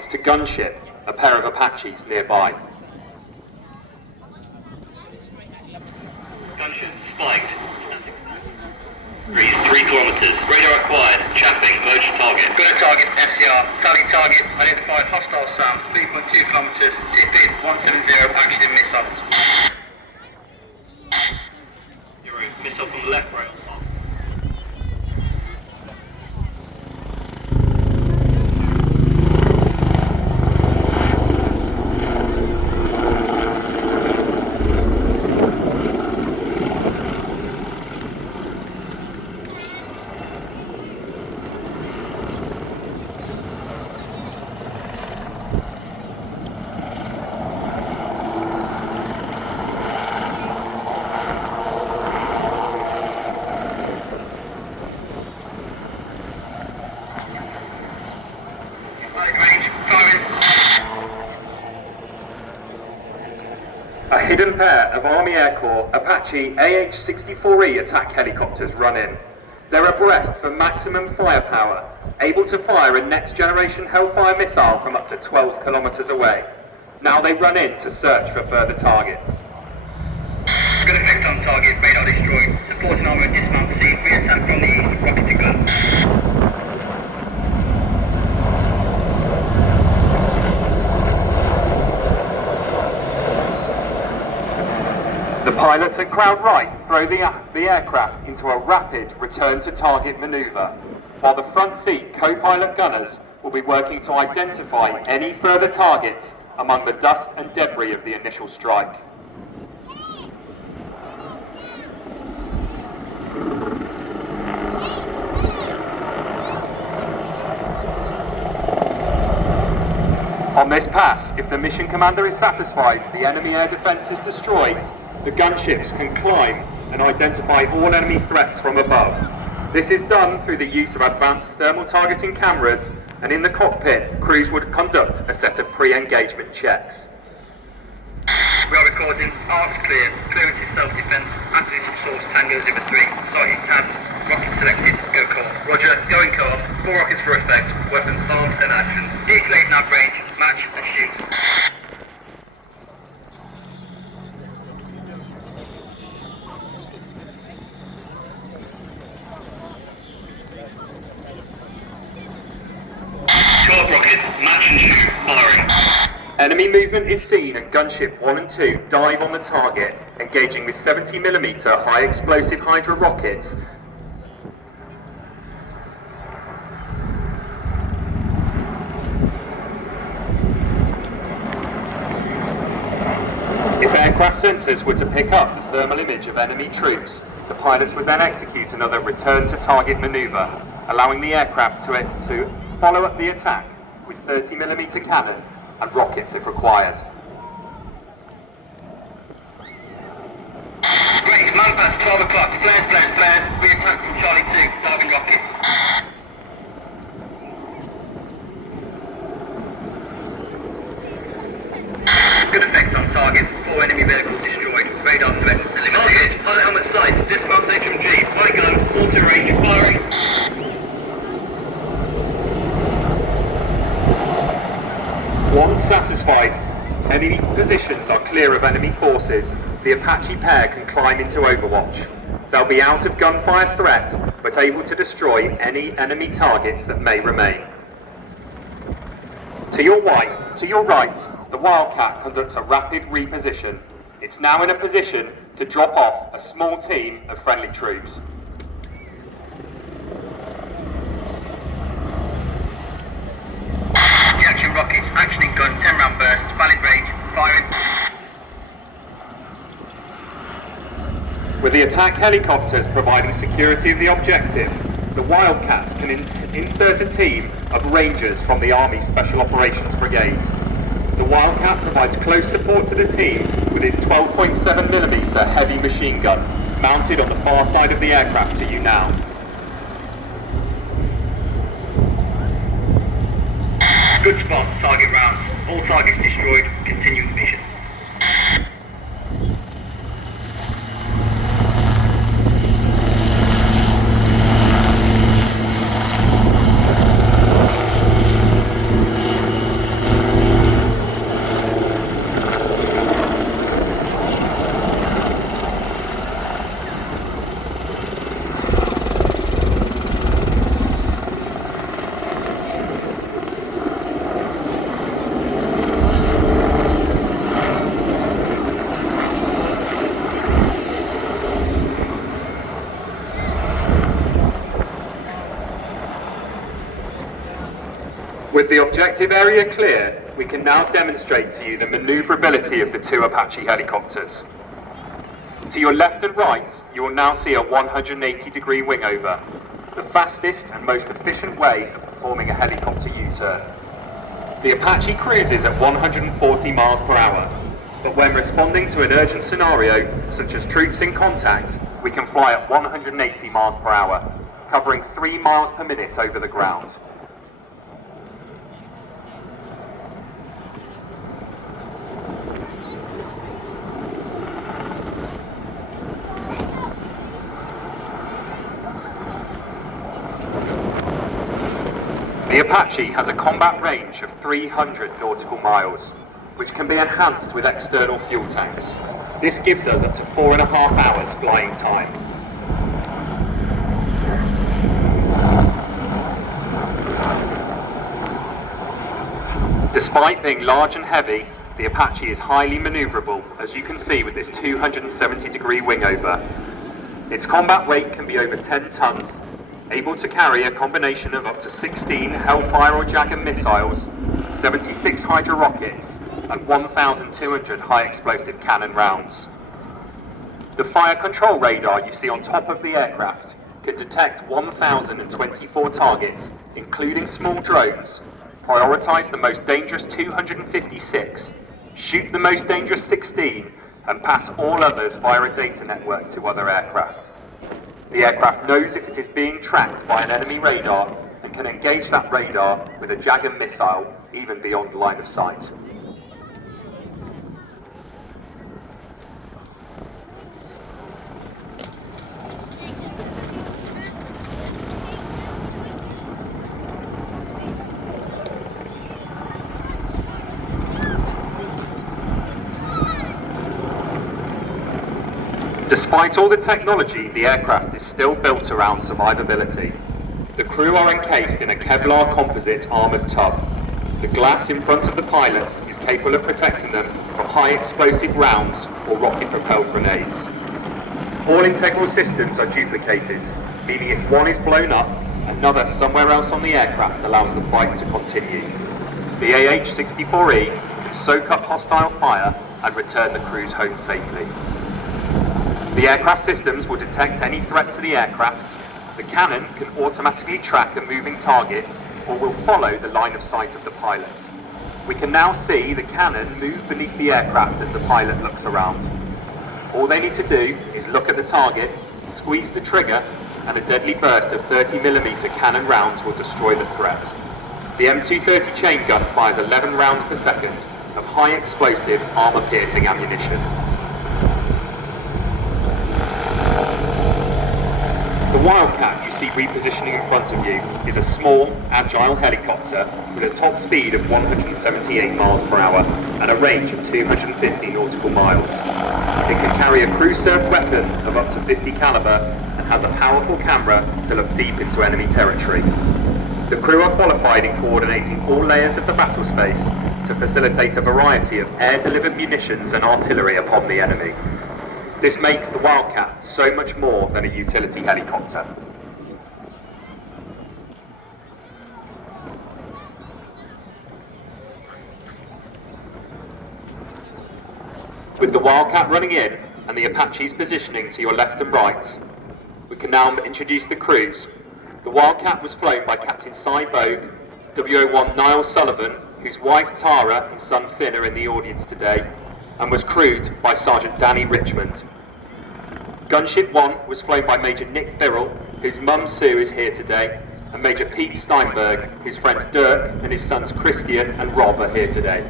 targets to gunship a pair of Apaches nearby. Gunship spiked. 3 kilometers. Radar acquired. Chapping. Emergent target. Got a target. FCR. Target. Identified. Hostile sound. 3.2 kilometers. Tip in. 170. Action missiles. Missile from the left rail. A hidden pair of Army Air Corps Apache AH-64E attack helicopters run in. They're abreast for maximum firepower, able to fire a next-generation Hellfire missile from up to 12 kilometers away. Now they run in to search for further targets. Good effect on target, radar destroyed. Supporting armor dismount C, re-attack from the east, rocket to gun. The pilots at Crowd Right throw the aircraft into a rapid return-to-target maneuver, while the front seat co-pilot gunners will be working to identify any further targets among the dust and debris of the initial strike. On this pass, if the mission commander is satisfied the enemy air defense is destroyed, the gunships can climb and identify all enemy threats from above. This is done through the use of advanced thermal targeting cameras, and in the cockpit, crews would conduct a set of pre-engagement checks. We are recording, arms clear, clearance is self-defense, acquisition source Tango 03, site is tabs, rocket selected, go call. Roger, going call, 4 rockets for effect, weapons armed and action. Deescalate nav range, match and shoot. Enemy movement is seen and gunship 1 and 2 dive on the target, engaging with 70mm high explosive Hydra rockets. If aircraft sensors were to pick up the thermal image of enemy troops, the pilots would then execute another return-to-target maneuver, allowing the aircraft to follow up the attack with 30mm cannon and rockets if required. Great, man past 12 o'clock, flares, re-attack from Charlie 2, diving rockets. Good effect on target, 4 enemy vehicles destroyed, radar threat eliminated. Pilot helmet sight, dismount HMG, my gun, auto range, firing. Once satisfied, enemy positions are clear of enemy forces, the Apache pair can climb into Overwatch. They'll be out of gunfire threat, but able to destroy any enemy targets that may remain. To your right, the Wildcat conducts a rapid reposition. It's now in a position to drop off a small team of friendly troops. Reaction rockets, actioning gun, 10 round burst, valid range, firing. With the attack helicopters providing security of the objective, the Wildcat can insert a team of Rangers from the Army Special Operations Brigade. The Wildcat provides close support to the team with its 12.7mm heavy machine gun, mounted on the far side of the aircraft to you now. Good spot, target rounds. All targets destroyed, continue mission. With the objective area clear, we can now demonstrate to you the maneuverability of the two Apache helicopters. To your left and right, you will now see a 180-degree wing over, the fastest and most efficient way of performing a helicopter U-turn. The Apache cruises at 140 miles per hour, but when responding to an urgent scenario, such as troops in contact, we can fly at 180 miles per hour, covering 3 miles per minute over the ground. The Apache has a combat range of 300 nautical miles, which can be enhanced with external fuel tanks. This gives us up to 4.5 hours flying time. Despite being large and heavy, the Apache is highly maneuverable, as you can see with this 270-degree wing over. Its combat weight can be over 10 tons, able to carry a combination of up to 16 Hellfire or Jagger missiles, 76 Hydra rockets, and 1,200 high-explosive cannon rounds. The fire control radar you see on top of the aircraft can detect 1,024 targets, including small drones, prioritize the most dangerous 256, shoot the most dangerous 16, and pass all others via a data network to other aircraft. The aircraft knows if it is being tracked by an enemy radar and can engage that radar with a Jagger missile even beyond line of sight. Despite all the technology, the aircraft is still built around survivability. The crew are encased in a Kevlar composite armoured tub. The glass in front of the pilot is capable of protecting them from high explosive rounds or rocket-propelled grenades. All integral systems are duplicated, meaning if one is blown up, another somewhere else on the aircraft allows the fight to continue. The AH-64E can soak up hostile fire and return the crews home safely. The aircraft systems will detect any threat to the aircraft. The cannon can automatically track a moving target or will follow the line of sight of the pilot. We can now see the cannon move beneath the aircraft as the pilot looks around. All they need to do is look at the target, squeeze the trigger, and a deadly burst of 30mm cannon rounds will destroy the threat. The M230 chain gun fires 11 rounds per second of high explosive, armor-piercing ammunition. The Wildcat you see repositioning in front of you is a small, agile helicopter with a top speed of 178 miles per hour and a range of 250 nautical miles. It can carry a crew-served weapon of up to 50 caliber and has a powerful camera to look deep into enemy territory. The crew are qualified in coordinating all layers of the battle space to facilitate a variety of air-delivered munitions and artillery upon the enemy. This makes the Wildcat so much more than a utility helicopter. With the Wildcat running in and the Apaches positioning to your left and right, we can now introduce the crews. The Wildcat was flown by Captain Cy Bogue, WO1 Niall Sullivan, whose wife Tara and son Finn are in the audience today, and was crewed by Sergeant Danny Richmond. Gunship 1 was flown by Major Nick Birrell, whose mum Sue is here today, and Major Pete Steinberg, whose friends Dirk and his sons Christian and Rob are here today.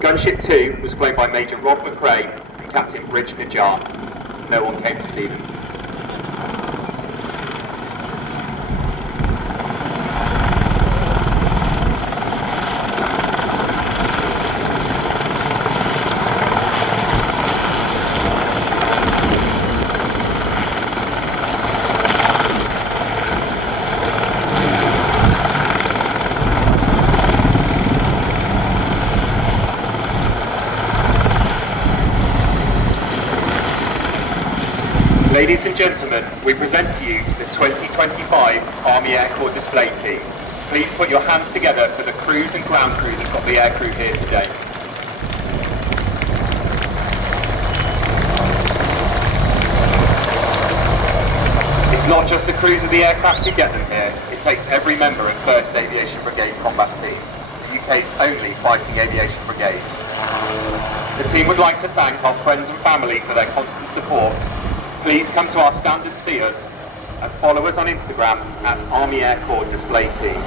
Gunship 2 was flown by Major Rob McRae and Captain Bridge Najjar. No one came to see them. Ladies and gentlemen, we present to you the 2025 Army Air Corps display team. Please put your hands together for the crews and ground crew that got the aircrew here today. It's not just the crews of the aircraft who get them here, it takes every member of 1st Aviation Brigade Combat Team, the UK's only fighting aviation brigade. The team would like to thank our friends and family for their constant support. Please come to our stand and see us, and follow us on Instagram at Army Air Corps Display Team.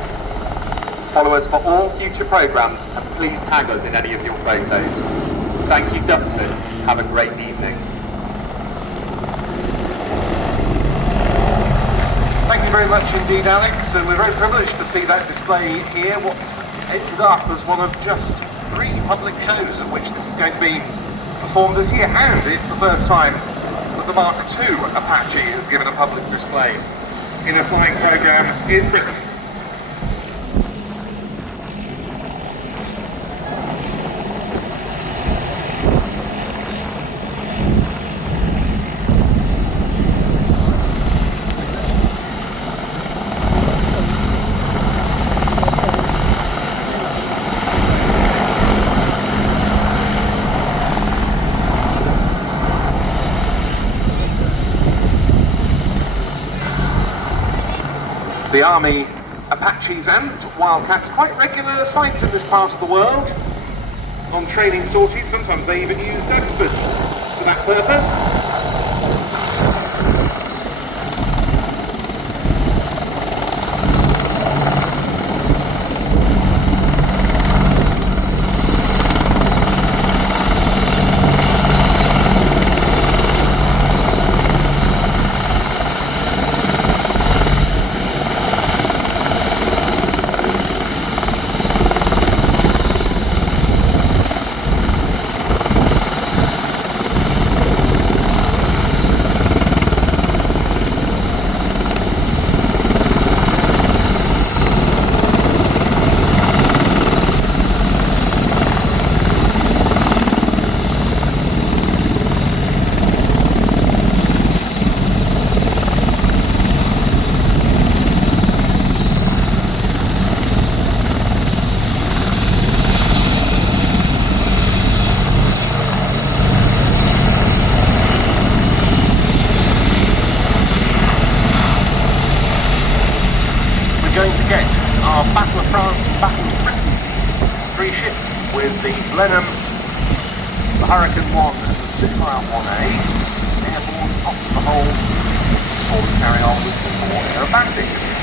Follow us for all future programmes and please tag us in any of your photos. Thank you, Duxford. Have a great evening. Thank you very much indeed, Alex. We're very privileged to see that display here. What's ended up as one of just 3 public shows at which this is going to be performed this year, and it's the first time that the Mark II Apache is given a public display in a flying programme in Britain. The Army Apaches and Wildcats, quite regular sights in this part of the world. On training sorties, sometimes they even use Duxford for that purpose. Going to get our Battle of France and Battle of Britain 3 ships with the Blenheim, the Hurricane 1 and the Spitfire 1A airborne off the whole before we carry on with some more aerobatics.